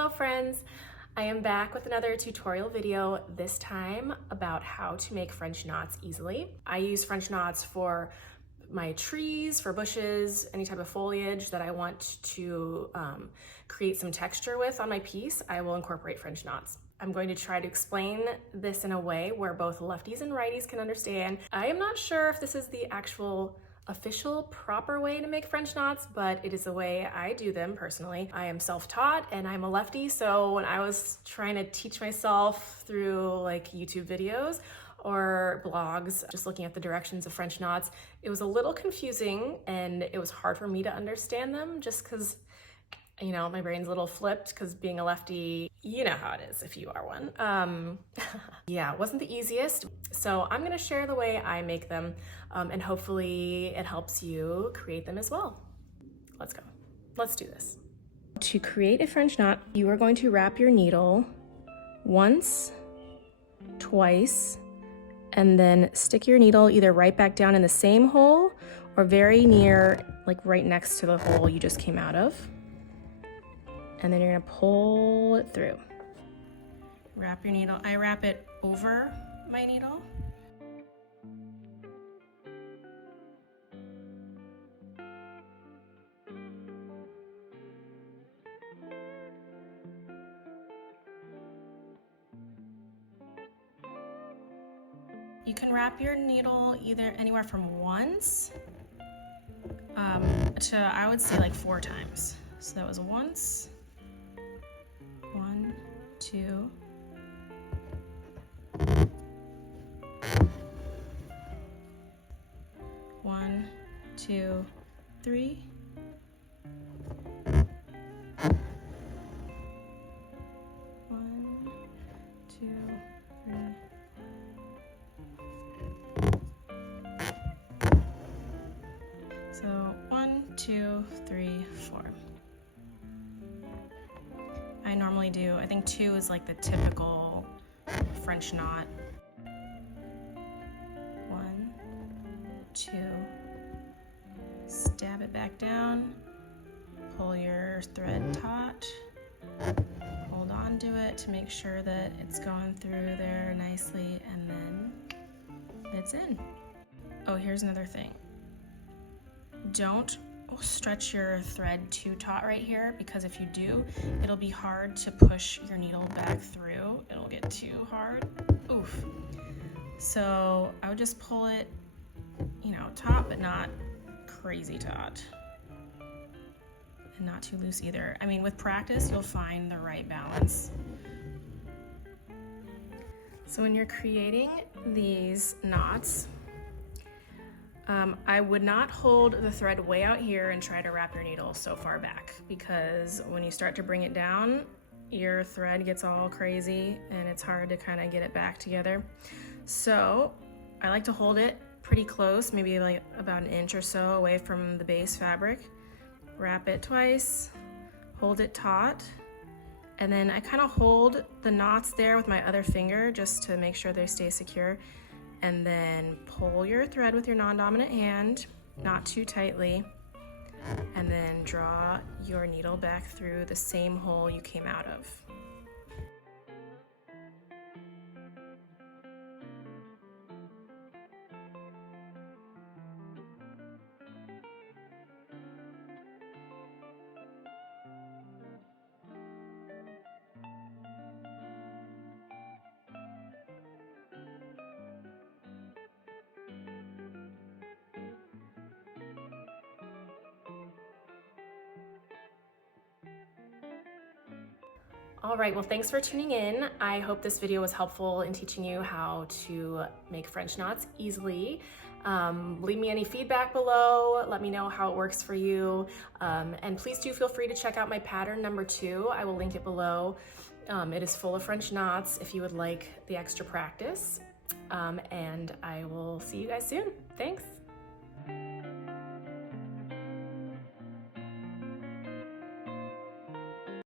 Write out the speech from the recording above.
Hello friends! I am back with another tutorial video, this time about how to make French knots easily. I use French knots for my trees, for bushes, any type of foliage that I want to create some texture with on my piece. I will incorporate French knots. I'm going to try to explain this in a way where both lefties and righties can understand. I am not sure if this is the actual official proper way to make French knots, but it is the way I do them personally. I am self-taught and I'm a lefty, so when I was trying to teach myself through like YouTube videos or blogs, just looking at the directions of French knots, it was a little confusing and it was hard for me to understand them just because, you know, my brain's a little flipped because being a lefty, you know how it is if you are one. Yeah, it wasn't the easiest. So I'm gonna share the way I make them and hopefully it helps you create them as well. Let's go, let's do this. To create a French knot, you are going to wrap your needle once, twice, and then stick your needle either right back down in the same hole or very near, like right next to the hole you just came out of. And then you're gonna pull it through. Wrap your needle. I wrap it over my needle. You can wrap your needle either anywhere from once to, I would say, like 4 times. So that was once, 1, 2, 1, 2, 3. 1, 2, 3. So 1, 2, 3, 4. I normally do, I think 2 is like the typical French knot. 1, 2, stab it back down, pull your thread taut, hold on to it to make sure that it's going through there nicely, and then it's in. Oh, here's another thing. Don't stretch your thread too taut right here, because if you do, it'll be hard to push your needle back through. It'll get too hard. Oof. So I would just pull it, you know, taut, but not crazy taut. And not too loose either. I mean, with practice, you'll find the right balance. So when you're creating these knots, I would not hold the thread way out here and try to wrap your needle so far back, because when you start to bring it down, your thread gets all crazy and it's hard to kind of get it back together. So I like to hold it pretty close, maybe like about 1 inch or so away from the base fabric. Wrap it twice, hold it taut, and then I kind of hold the knots there with my other finger just to make sure they stay secure. And then pull your thread with your non-dominant hand, not too tightly, and then draw your needle back through the same hole you came out of. All right, well, thanks for tuning in. I hope this video was helpful in teaching you how to make French knots easily. Leave me any feedback below. Let me know how it works for you. And please do feel free to check out my pattern number 2. I will link it below. It is full of French knots if you would like the extra practice. And I will see you guys soon. Thanks.